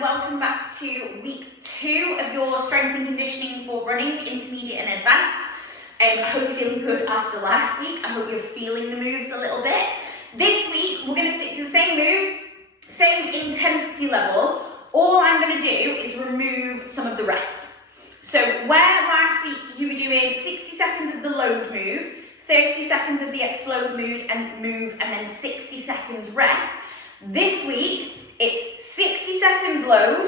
welcome back to week 2 of your strength and conditioning for running, intermediate and advanced. I hope you're feeling good after last week. I hope you're feeling the moves a little bit. This week, we're going to stick to the same moves, same intensity level. All I'm going to do is remove some of the rest. So where last week you were doing 60 seconds of the load move, 30 seconds of the explode move, and then 60 seconds rest, this week, it's 60 seconds load,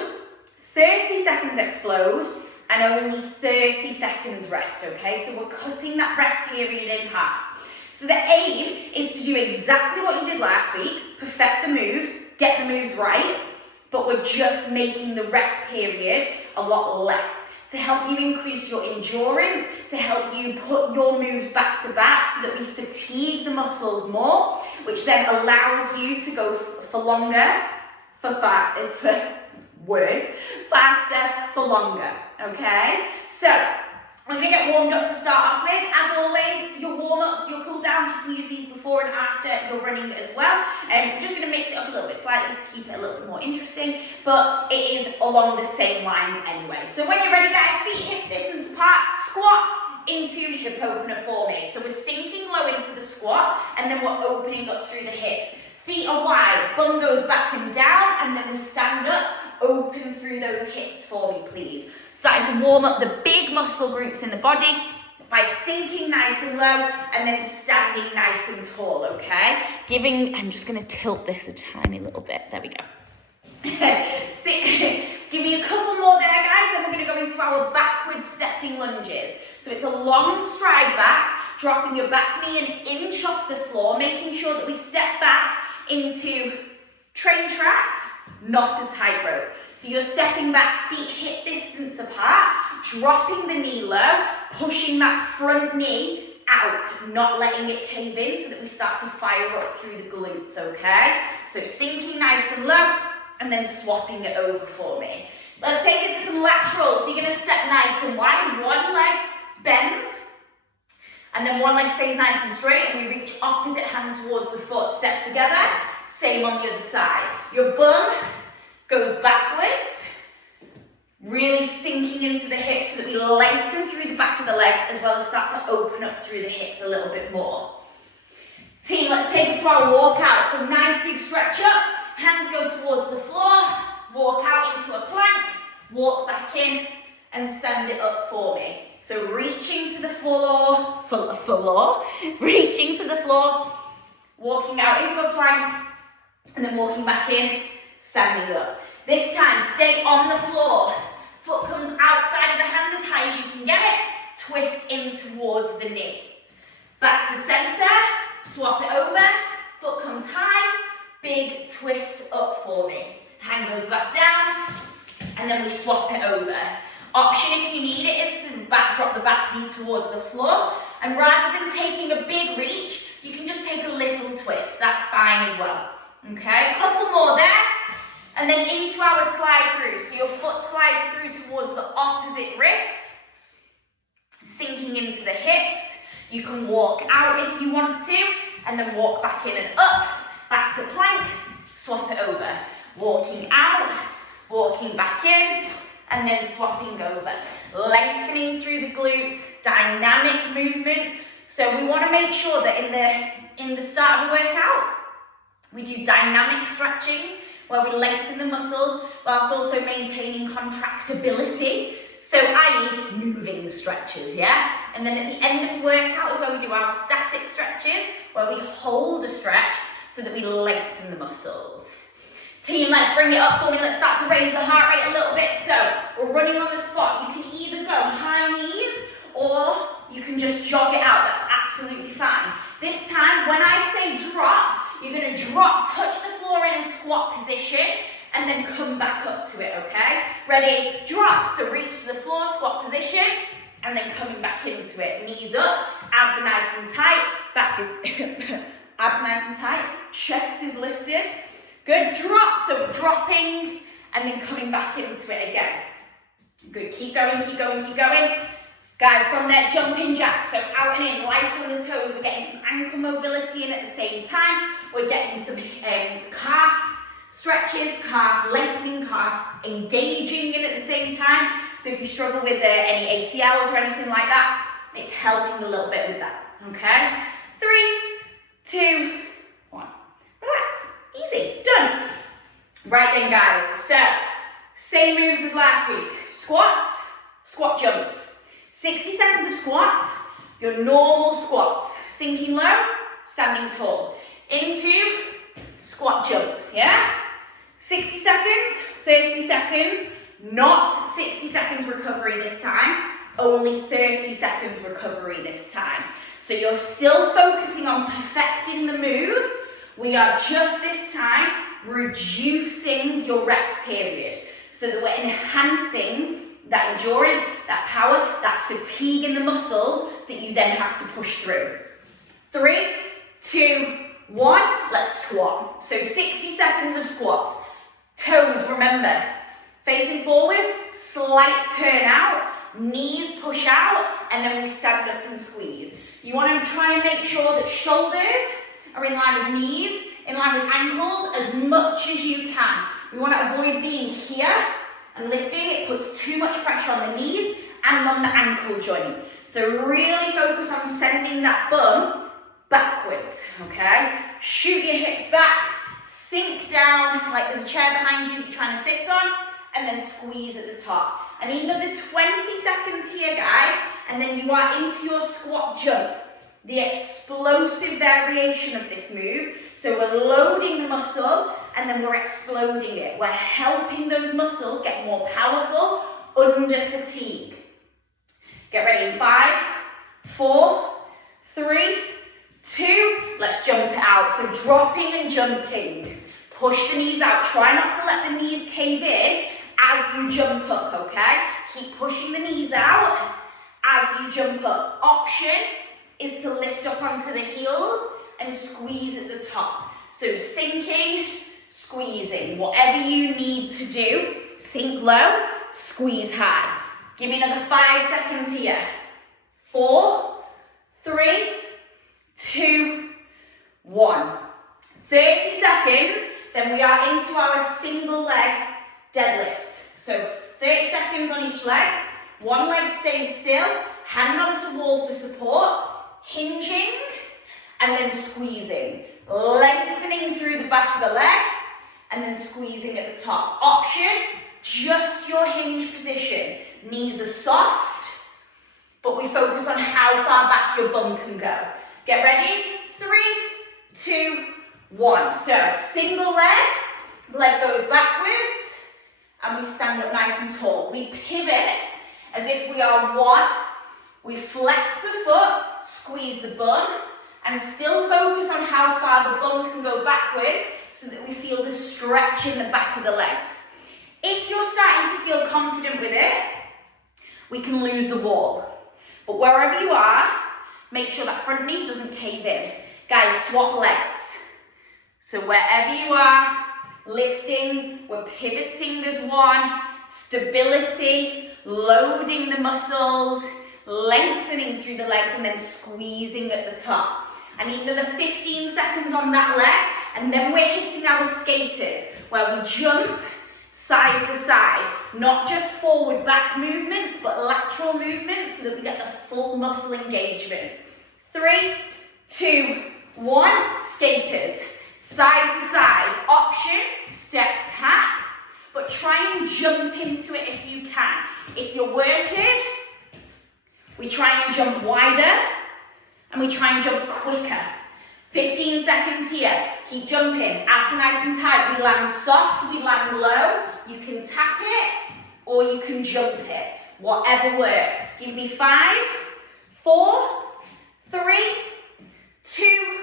30 seconds explode, and only 30 seconds rest, okay? So we're cutting that rest period in half. So the aim is to do exactly what you did last week, perfect the moves, get the moves right, but we're just making the rest period a lot less to help you increase your endurance, to help you put your moves back to back so that we fatigue the muscles more, which then allows you to go for longer, faster for longer, okay? So, we're gonna get warmed up to start off with. As always, your warm-ups, your cool-downs, you can use these before and after you're running as well. I'm just gonna mix it up a little bit slightly to keep it a little bit more interesting, but it is along the same lines anyway. So when you're ready, guys, feet hip distance apart, squat into hip opener for me. So we're sinking low into the squat, and then we're opening up through the hips. Feet are wide, bum goes back and down, and then we stand up, open through those hips for me, please. Starting to warm up the big muscle groups in the body by sinking nice and low, and then standing nice and tall, okay? I'm just gonna tilt this a tiny little bit, there we go. Give me a couple more there, guys, then we're gonna go into our backward stepping lunges. So it's a long stride back, dropping your back knee an inch off the floor, making sure that we step back into train tracks, not a tightrope. So you're stepping back, feet hip distance apart, dropping the knee low, pushing that front knee out, not letting it cave in so that we start to fire up through the glutes, okay? So sinking nice and low, and then swapping it over for me. Let's take it to some laterals. So you're gonna step nice and wide, one leg bends, and then one leg stays nice and straight, and we reach opposite hand towards the foot. Step together, same on the other side. Your bum goes backwards, really sinking into the hips so that we lengthen through the back of the legs as well as start to open up through the hips a little bit more. Team, let's take it to our walkout. So nice big stretch up, hands go towards the floor, walk out into a plank, walk back in, and stand it up for me. So reaching to the floor, reaching to the floor, walking out into a plank, and then walking back in, standing up. This time, stay on the floor. Foot comes outside of the hand as high as you can get it. Twist in towards the knee. Back to center, swap it over. Foot comes high, big twist up for me. Hand goes back down, and then we swap it over. Option if you need it is to drop the back knee towards the floor, and rather than taking a big reach, you can just take a little twist. That's fine as well. Okay, a couple more there, and then into our slide through. So your foot slides through towards the opposite wrist, sinking into the hips. You can walk out if you want to, and then walk back in and up, back to plank, swap it over. Walking out, walking back in, and then swapping over. Lengthening through the glutes, dynamic movement. So we want to make sure that in the start of a workout, we do dynamic stretching, where we lengthen the muscles whilst also maintaining contractibility. So i.e. moving the stretches, yeah? And then at the end of the workout is where we do our static stretches, where we hold a stretch so that we lengthen the muscles. Team, let's bring it up for me. Let's start to raise the heart rate a little bit. So we're running on the spot. You can either go high knees or you can just jog it out. That's absolutely fine. This time, when I say drop, you're going to drop, touch the floor in a squat position, and then come back up to it, okay? Ready? Drop. So reach to the floor, squat position, and then coming back into it. Knees up, abs are nice and tight, back is, abs nice and tight, chest is lifted. Good, drop, so dropping, and then coming back into it again. Good, keep going, keep going, keep going. Guys, from there, jumping jacks, so out and in, light on the toes. We're getting some ankle mobility in at the same time. We're getting some calf stretches, calf lengthening, calf engaging in at the same time. So if you struggle with any ACLs or anything like that, it's helping a little bit with that, okay? 3, 2, 1. Relax, easy, done. Right then guys, so same moves as last week. Squats, squat jumps. 60 seconds of squats, your normal squats. Sinking low, standing tall. Into squat jumps, yeah? 60 seconds, 30 seconds, not 60 seconds recovery this time, only 30 seconds recovery this time. So you're still focusing on perfecting the move. We are just this time reducing your rest period so that we're enhancing that endurance, that power, that fatigue in the muscles that you then have to push through. 3, 2, 1, let's squat. So 60 seconds of squats. Toes, remember, facing forwards, slight turn out, knees push out, and then we stand up and squeeze. You want to try and make sure that shoulders are in line with knees, in line with ankles as much as you can. We want to avoid being here and lifting. It puts too much pressure on the knees and on the ankle joint. So really focus on sending that bum backwards, okay? Shoot your hips back, sink down like there's a chair behind you that you're trying to sit on, and then squeeze at the top. I need another 20 seconds here, guys, and then you are into your squat jumps, the explosive variation of this move. So we're loading the muscle, and then we're exploding it. We're helping those muscles get more powerful under fatigue. Get ready in 5, 4, 3, 2, let's jump it out. So dropping and jumping. Push the knees out. Try not to let the knees cave in as you jump up, okay? Keep pushing the knees out as you jump up. Option is to lift up onto the heels and squeeze at the top. So sinking, squeezing. Whatever you need to do, sink low, squeeze high. Give me another 5 seconds here. 4, 3, 2, 1. 30 seconds, then we are into our single leg deadlift. So 30 seconds on each leg. One leg stays still, hand onto wall for support, hinging, and then squeezing. Lengthening through the back of the leg, and then squeezing at the top. Option, just your hinge position. Knees are soft, but we focus on how far back your bum can go. Get ready? 3, 2, 1. So single leg goes backwards, and we stand up nice and tall. We pivot as if we are 1. We flex the foot, squeeze the bum, and still focus on how far the bum can go backwards so that we feel the stretch in the back of the legs. If you're starting to feel confident with it, we can lose the wall. But wherever you are, make sure that front knee doesn't cave in. Guys, swap legs. So wherever you are, lifting, we're pivoting as 1, stability, loading the muscles, lengthening through the legs, and then squeezing at the top. I need another 15 seconds on that leg, and then we're hitting our skaters, where we jump side to side, not just forward back movements, but lateral movements, so that we get the full muscle engagement. 3, 2, 1, skaters, side to side. Option, step tap, but try and jump into it if you can. If you're working, we try and jump wider, and we try and jump quicker. 15 seconds here. Keep jumping. Abs are nice and tight. We land soft, we land low. You can tap it, or you can jump it. Whatever works. Give me 5, 4, 3, 2,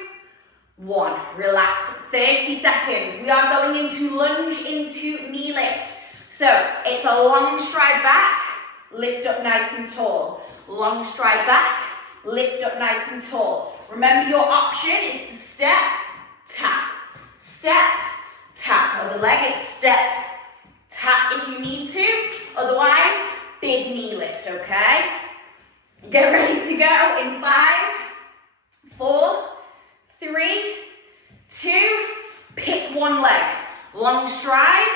1. Relax. 30 seconds. We are going into lunge into knee lift. So it's a long stride back, lift up nice and tall. Long stride back, lift up nice and tall. Remember, your option is to step, tap, tap. On the leg, it's step, tap if you need to. Otherwise, big knee lift, okay? Get ready to go in 5, 4, 3, 2, pick one leg. Long stride,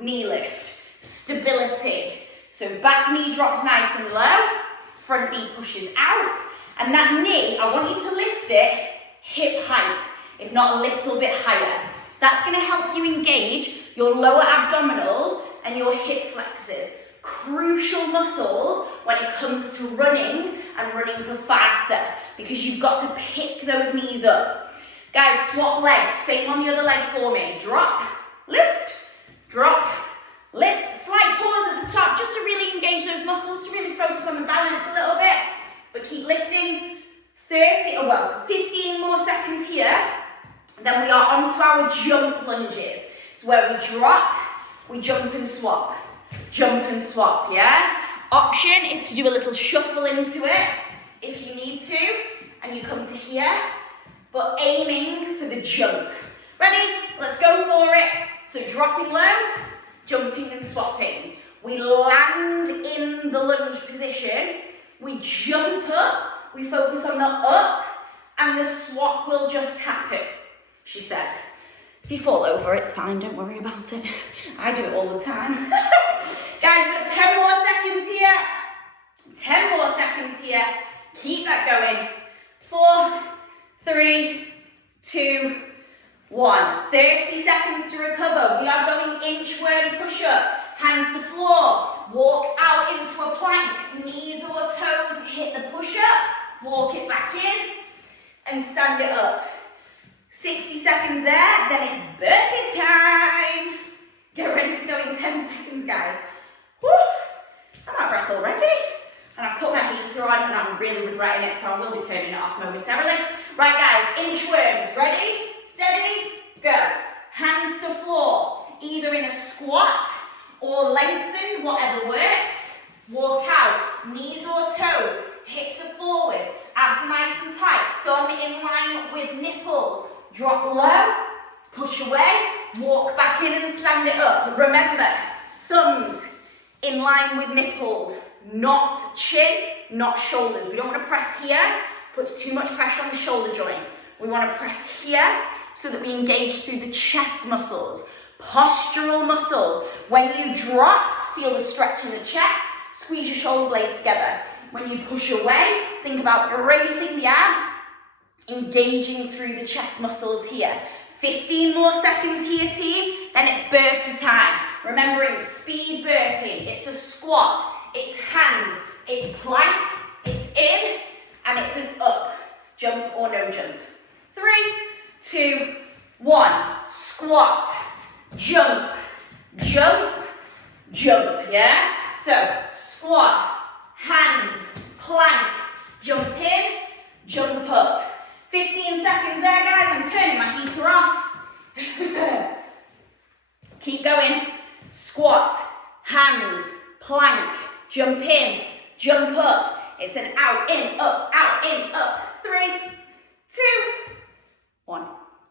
knee lift. Stability. So back knee drops nice and low, front knee pushes out, and that knee, I want you to lift it hip height, if not a little bit higher. That's going to help you engage your lower abdominals and your hip flexors. Crucial muscles when it comes to running and running for faster, because you've got to pick those knees up. Guys, swap legs, same on the other leg for me. Drop, lift, drop, lift. Slight pause at the top just to really engage those muscles, to really focus on the balance a little bit, but keep lifting. 15 more seconds here. Then we are on to our jump lunges. It's where we drop, we jump and swap. Jump and swap, yeah? Option is to do a little shuffle into it if you need to, and you come to here, but aiming for the jump. Ready? Let's go for it. So dropping low, jumping and swapping. We land in the lunge position, we jump up, we focus on the up, and the swap will just happen, she says. If you fall over, it's fine, don't worry about it. I do it all the time. Guys, we've got 10 more seconds here. 10 more seconds here. Keep that going. 4, 3, 2, 1. 30 seconds to recover. We are going inchworm push-up. Hands to floor. Walk out into a plank. Knees or toes. Hit the push-up. Walk it back in. And stand it up. 60 seconds there. Then it's burpee time. Get ready to go in 10 seconds, guys. Woo! I'm out of breath already. And I've put my heater on and I'm really regretting it, so I will be turning it off momentarily. Right, guys, inchworms. Ready? Steady, go. Hands to floor, either in a squat or lengthened, whatever works. Walk out, knees or toes, hips are forward, abs are nice and tight, thumb in line with nipples. Drop low, push away, walk back in and stand it up. Remember, thumbs in line with nipples, not chin, not shoulders. We don't want to press here, puts too much pressure on the shoulder joint. We want to press here so that we engage through the chest muscles, postural muscles. When you drop, feel the stretch in the chest, squeeze your shoulder blades together. When you push away, think about bracing the abs, engaging through the chest muscles here. 15 more seconds here, team, then it's burpee time. Remembering speed burpee, it's a squat, it's hands, it's plank, it's in, and it's an up, jump or no jump. 3, 2, 1, squat, jump, jump, jump, yeah? So, squat, hands, plank, jump in, jump up. 15 seconds there, guys. I'm turning my heater off. Keep going. Squat, hands, plank, jump in, jump up. It's an out, in, up, out, in, up. 3, 2, 1.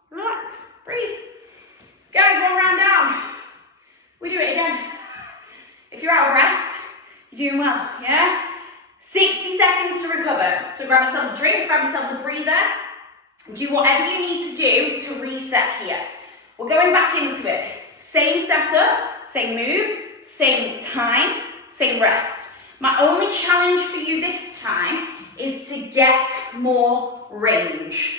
Relax, breathe. Guys, 1 round down. We do it again. If you're out of breath, you're doing well, yeah? 60 seconds to recover. So grab yourselves a drink, grab yourselves a breather. Do whatever you need to do to reset here. We're going back into it. Same setup, same moves, same time, same rest. My only challenge for you this time is to get more range.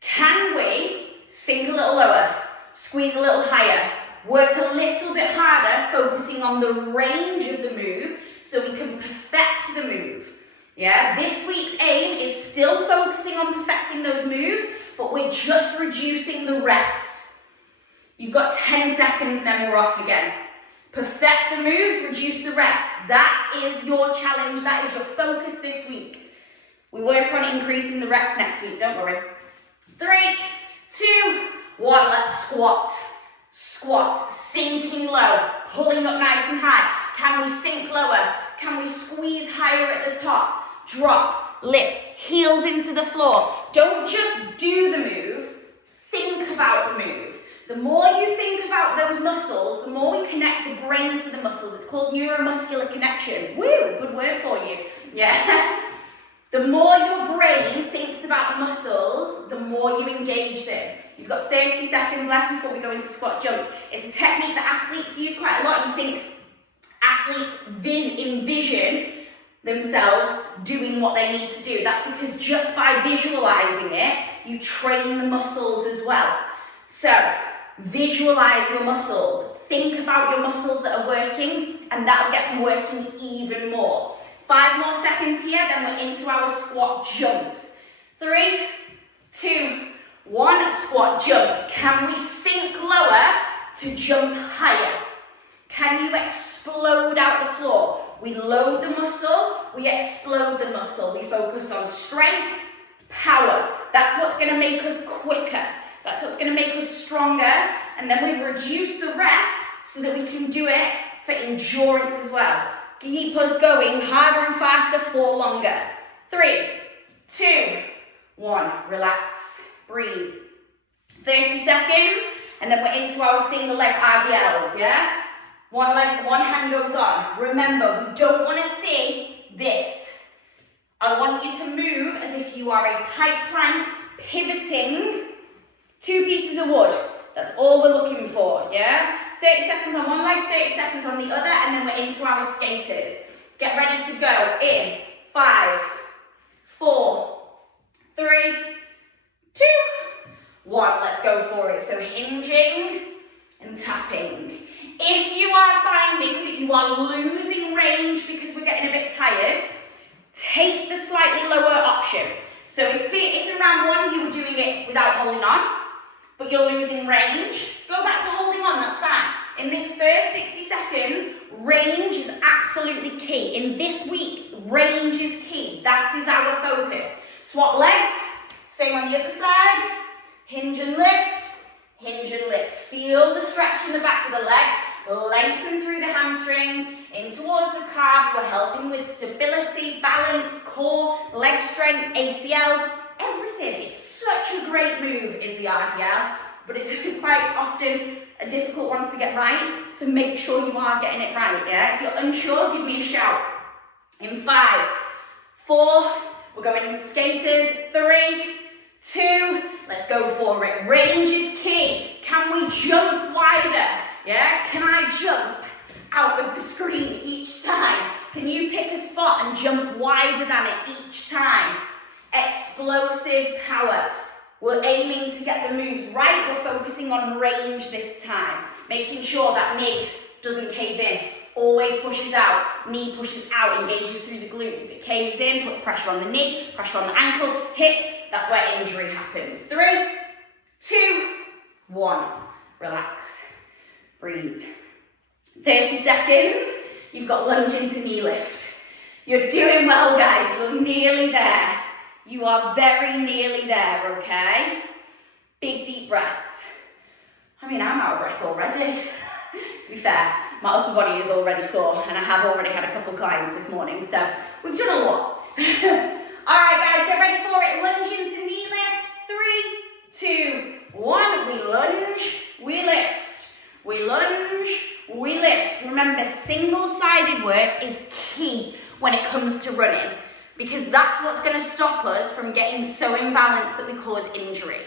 Can we sink a little lower, squeeze a little higher, work a little bit harder, focusing on the range of the move so we can perfect the move? Yeah, this week's aim is still focusing on perfecting those moves, but we're just reducing the rest. You've got 10 seconds and then we're off again. Perfect the moves, reduce the rest. That is your challenge, that is your focus this week. We work on increasing the reps next week, don't worry. 3, 2, 1, let's squat. Squat, sinking low, pulling up nice and high. Can we sink lower? Can we squeeze higher at the top? Drop, lift, heels into the floor. Don't just do the move, think about the move. The more you think about those muscles, the more we connect the brain to the muscles. It's called neuromuscular connection. Woo, good word for you. Yeah. The more your brain thinks about the muscles, the more you engage them. You've got 30 seconds left before we go into squat jumps. It's a technique that athletes use quite a lot. You think athletes envision themselves doing what they need to do. That's because just by visualizing it, you train the muscles as well. So visualize your muscles. Think about your muscles that are working, and that'll get them working even more. 5 more seconds here, then we're into our squat jumps. 3, 2, 1, squat jump. Can we sink lower to jump higher? Can you explode out the floor? We load the muscle, we explode the muscle. We focus on strength, power. That's what's going to make us quicker. That's what's going to make us stronger. And then we reduce the rest so that we can do it for endurance as well. Keep us going harder and faster for longer. 3, 2, 1, relax, breathe. 30 seconds, and then we're into our single leg RDLs, yeah? One leg, one hand goes on. Remember, we don't want to see this. I want you to move as if you are a tight plank, pivoting 2 pieces of wood. That's all we're looking for, yeah? 30 seconds on one leg, 30 seconds on the other, and then we're into our skaters. Get ready to go in 5, 4, 3, 2, 1. Let's go for it. So hinging and tapping. If you are finding that you are losing range because we're getting a bit tired, take the slightly lower option. So if in round 1 you were doing it without holding on, but you're losing range, go back to holding on, that's fine. In this first 60 seconds, range is absolutely key. In this week, range is key. That is our focus. Swap legs, same on the other side. Hinge and lift, hinge and lift. Feel the stretch in the back of the legs, lengthen through the hamstrings, in towards the calves. We're helping with stability, balance, core, leg strength, ACLs, everything. It's such a great move is the RDL, but it's quite often a difficult one to get right, so make sure you are getting it right, yeah? If you're unsure, give me a shout. In 5, 4, we're going into skaters, 3, 2, let's go for it. Range is key. Can we jump wider, yeah? Can I jump out of the screen each time? Can you pick a spot and jump wider than it each time? Explosive power. We're aiming to get the moves right. We're focusing on range this time. Making sure that knee doesn't cave in. Always pushes out. Knee pushes out, engages through the glutes. If it caves in, puts pressure on the knee, pressure on the ankle, hips. That's where injury happens. 3, 2, 1. Relax. Breathe. 30 seconds. You've got lunge into knee lift. You're doing well, guys. You're nearly there. You are very nearly there, okay? Big deep breaths. I mean, I'm out of breath already. To be fair, my upper body is already sore, and I have already had a couple clients this morning, so we've done a lot. All right, guys, get ready for it. Lunge into knee lift. 3, 2, 1. We lunge, we lift. We lunge, we lift. Remember, single-sided work is key when it comes to running, because that's what's going to stop us from getting so imbalanced that we cause injury.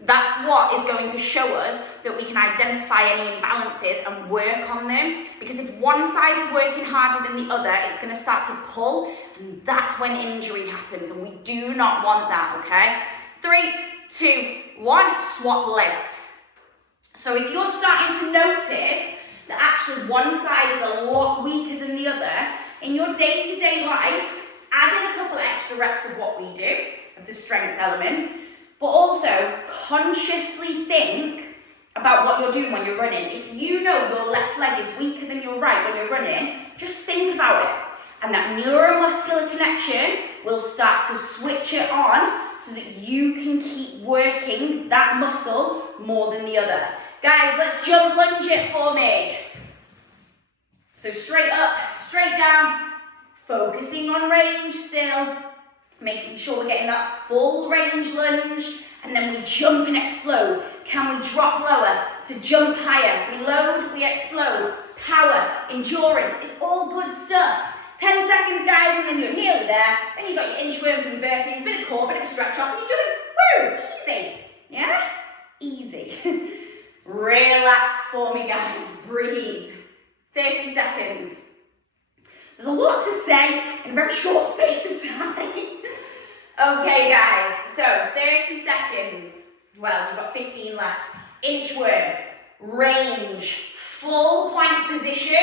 That's what is going to show us that we can identify any imbalances and work on them, because if one side is working harder than the other, it's going to start to pull, and that's when injury happens, and we do not want that, okay? 3, 2, 1, swap legs. So if you're starting to notice that actually one side is a lot weaker than the other, in your day-to-day life, add in a couple of extra reps of what we do, of the strength element, but also consciously think about what you're doing when you're running. If you know your left leg is weaker than your right when you're running, just think about it. And that neuromuscular connection will start to switch it on so that you can keep working that muscle more than the other. Guys, let's jump lunge it for me. So straight up, straight down, focusing on range still, making sure we're getting that full range lunge, and then we jump and explode. Can we drop lower to jump higher? We load, we explode. Power, endurance, it's all good stuff. 10 seconds, guys, and then you're nearly there. Then you've got your inchworms and your burpees, bit of core, bit of a stretch off, and you're doing, woo, easy. Yeah? Easy. Relax for me, guys. Breathe. 30 seconds. There's a lot to say in a very short space of time. Okay, guys, so 30 seconds. Well, you've got 15 left. Inchworm, range, full plank position,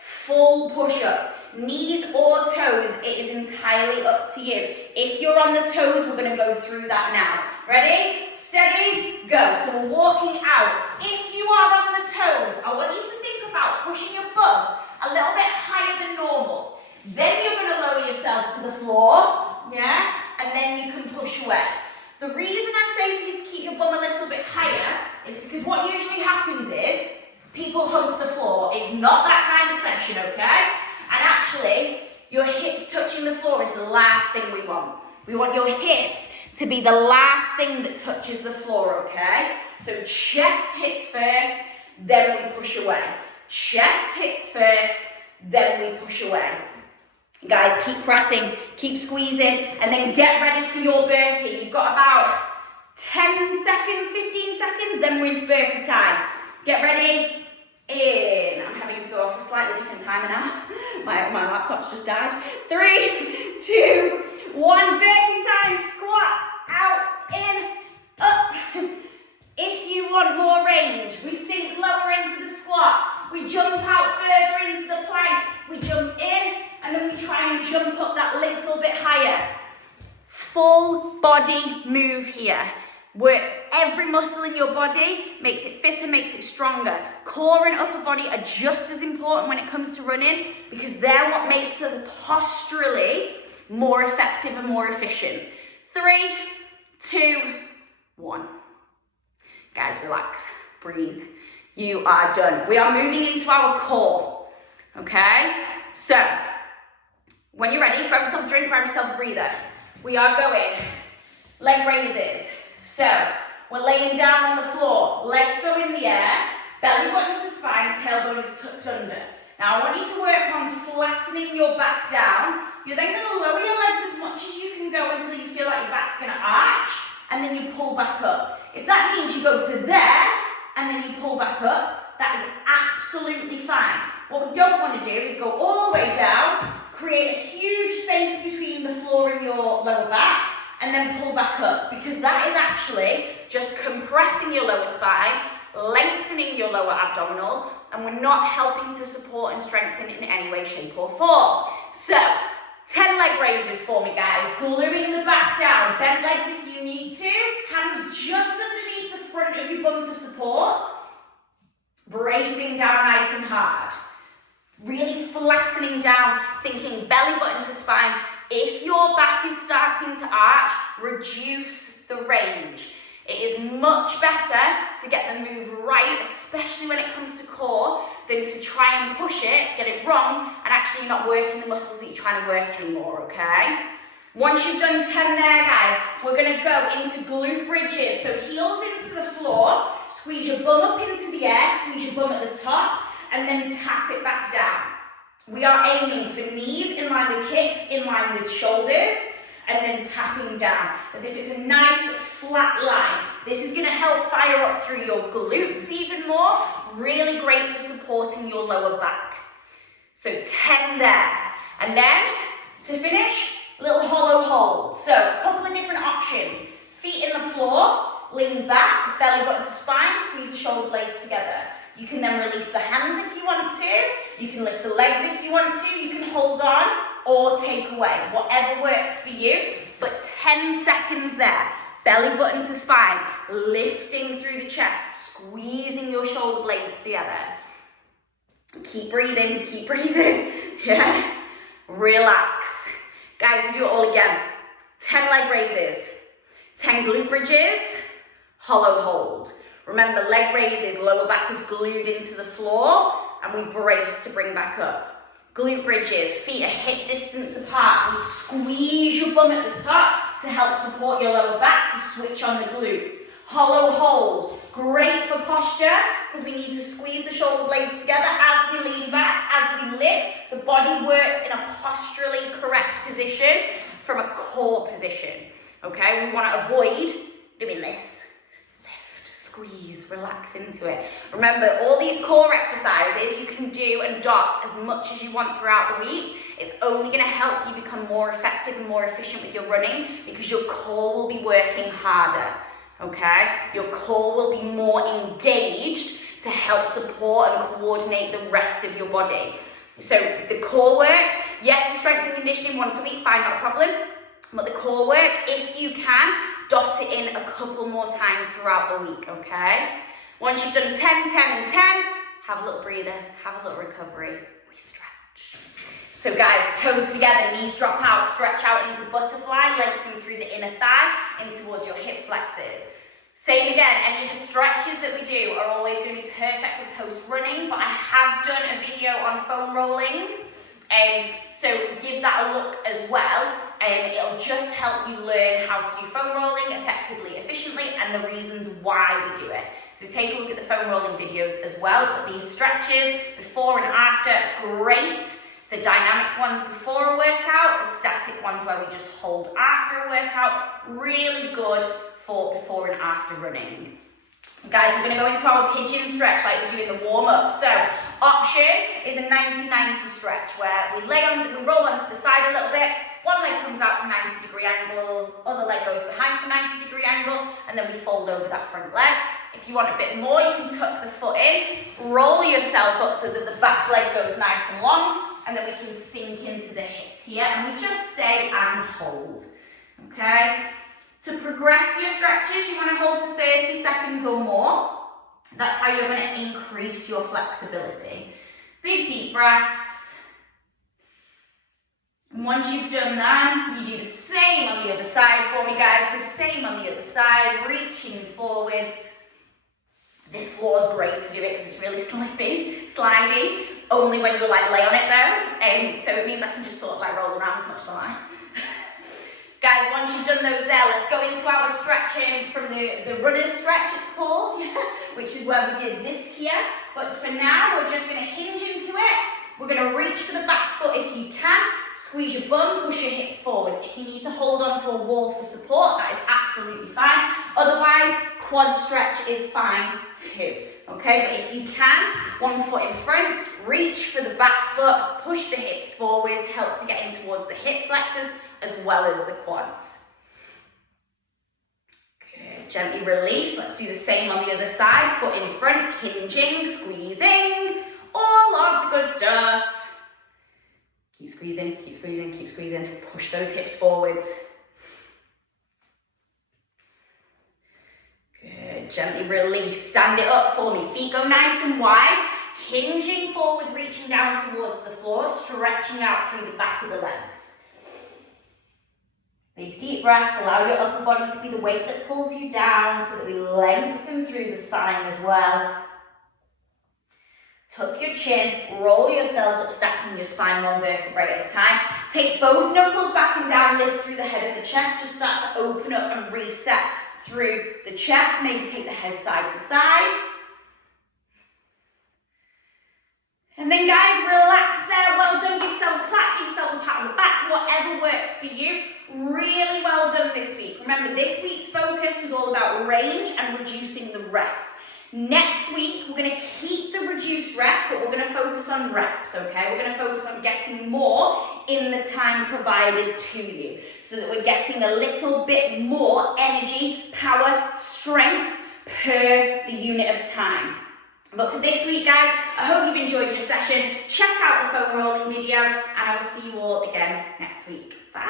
full push-ups. Knees or toes, it is entirely up to you. If you're on the toes, we're going to go through that now. Ready? Steady, go. So we're walking out. If you are on the toes, I want you to think about pushing your bum a little bit higher than normal. Then you're going to lower yourself to the floor, yeah? And then you can push away. The reason I say for you to keep your bum a little bit higher is because what usually happens is people hump the floor. It's not that kind of session, okay? And actually, your hips touching the floor is the last thing we want. We want your hips to be the last thing that touches the floor, okay? So chest hits first, then we push away. Chest hits first, then we push away. Guys, keep pressing, keep squeezing, and then get ready for your burpee. You've got about 10 seconds, 15 seconds, then we're into burpee time. Get ready. In. I'm having to go off a slightly different timer now. My laptop's just died. 3, 2, 1. Burpee time. Squat. Out. In. Up. If you want more range, we sink lower into the squat. We jump out further into the plank. We jump in, and then we try and jump up that little bit higher. Full body move here. Works every muscle in your body, makes it fitter, makes it stronger. Core and upper body are just as important when it comes to running because they're what makes us posturally more effective and more efficient. 3, 2, 1. Guys, relax, breathe. You are done. We are moving into our core, okay? So, when you're ready, grab yourself a drink, grab yourself a breather. We are going leg raises. So, we're laying down on the floor, legs go in the air, belly button to spine, tailbone is tucked under. Now, I want you to work on flattening your back down. You're then going to lower your legs as much as you can go until you feel like your back's going to arch, and then you pull back up. If that means you go to there, and then you pull back up, that is absolutely fine. What we don't want to do is go all the way down, create a huge space between the floor and your lower back, and then pull back up, because that is actually just compressing your lower spine, lengthening your lower abdominals, and we're not helping to support and strengthen in any way, shape, or form. So, 10 leg raises for me, guys. Gluing the back down, bent legs if you need to, hands just underneath the front of your bum for support, bracing down nice and hard. Really flattening down, thinking belly button to spine. If your back is starting to arch, reduce the range. It is much better to get the move right, especially when it comes to core, than to try and push it, get it wrong, and actually not working the muscles that you're trying to work anymore, okay? Once you've done 10 there, guys, we're gonna go into glute bridges. So heels into the floor, squeeze your bum up into the air, squeeze your bum at the top, and then tap it back down. We are aiming for knees in line with hips, in line with shoulders, and then tapping down as if it's a nice flat line. This is gonna help fire up through your glutes even more. Really great for supporting your lower back. So 10 there. And then to finish, little hollow hold. So a couple of different options. Feet in the floor, lean back, belly button to spine, squeeze the shoulder blades together. You can then release the hands if you want to. You can lift the legs if you want to. You can hold on or take away, whatever works for you. But 10 seconds there. Belly button to spine, lifting through the chest, squeezing your shoulder blades together. Keep breathing, yeah. Relax. Guys, we do it all again. 10 leg raises, 10 glute bridges, hollow hold. Remember, leg raises, lower back is glued into the floor, and we brace to bring back up. Glute bridges, feet are hip distance apart. We squeeze your bum at the top to help support your lower back to switch on the glutes. Hollow hold, great for posture because we need to squeeze the shoulder blades together as we lean back, as we lift. The body works in a posturally correct position from a core position, okay? We want to avoid doing this. Lift, squeeze, relax into it. Remember, all these core exercises you can do and dot as much as you want throughout the week. It's only going to help you become more effective and more efficient with your running because your core will be working harder, okay? Your core will be more engaged to help support and coordinate the rest of your body. So the core work, yes, the strength and conditioning once a week, fine, not a problem. But the core work, if you can, dot it in a couple more times throughout the week, okay? Once you've done 10, 10, and 10, have a little breather, have a little recovery, we stretch. So guys, toes together, knees drop out, stretch out into butterfly, lengthen through the inner thigh, in towards your hip flexors. Same again, any of the stretches that we do are always going to be perfect for post-running, but I have done a video on foam rolling, so give that a look as well. It'll just help you learn how to do foam rolling effectively, efficiently, and the reasons why we do it. So take a look at the foam rolling videos as well, but these stretches, before and after, great. The dynamic ones before a workout, the static ones where we just hold after a workout, really good for before and after running. Guys, we're going to go into our pigeon stretch like we do in the warm-up. So, option is a 90-90 stretch where we roll onto the side a little bit, one leg comes out to 90-degree angles, other leg goes behind for 90-degree angle, and then we fold over that front leg. If you want a bit more, you can tuck the foot in, roll yourself up so that the back leg goes nice and long, and then we can sink into the hips here, and we just stay and hold, okay? To progress your stretches, you want to hold for 30 seconds or more. That's how you're going to increase your flexibility. Big deep breaths. And once you've done that, you do the same on the other side for me, guys. So same on the other side, reaching forwards. This floor is great to do it because it's really slippy, slidey. Only when you like lay on it though. So it means I can just sort of like roll around as much as I like. Guys, once you've done those there, let's go into our stretching from the runner's stretch, it's called, which is where we did this here. But for now, we're just going to hinge into it. We're going to reach for the back foot if you can. Squeeze your bum, push your hips forwards. If you need to hold on to a wall for support, that is absolutely fine. Otherwise, quad stretch is fine too. Okay, but if you can, one foot in front, reach for the back foot, push the hips forwards, helps to get in towards the hip flexors as well as the quads. Good, gently release. Let's do the same on the other side. Foot in front, hinging, squeezing, all of the good stuff. Keep squeezing, keep squeezing, keep squeezing. Push those hips forwards. Good, gently release. Stand it up for me. Feet go nice and wide. Hinging forwards, reaching down towards the floor, stretching out through the back of the legs. Big deep breaths, allow your upper body to be the weight that pulls you down so that we lengthen through the spine as well. Tuck your chin, roll yourselves up, stacking your spine one vertebrae at a time. Take both knuckles back and down, lift through the head of the chest, just start to open up and reset through the chest. Maybe take the head side to side. And then guys, relax there, well done, give yourself a clap, give yourself a pat on the back, whatever works for you. Really well done this week. Remember, this week's focus was all about range and reducing the rest. Next week, we're going to keep the reduced rest, but we're going to focus on reps, okay? We're going to focus on getting more in the time provided to you so that we're getting a little bit more energy, power, strength per the unit of time. But for this week, guys, I hope you've enjoyed your session. Check out the foam rolling video, and I will see you all again next week. Bye.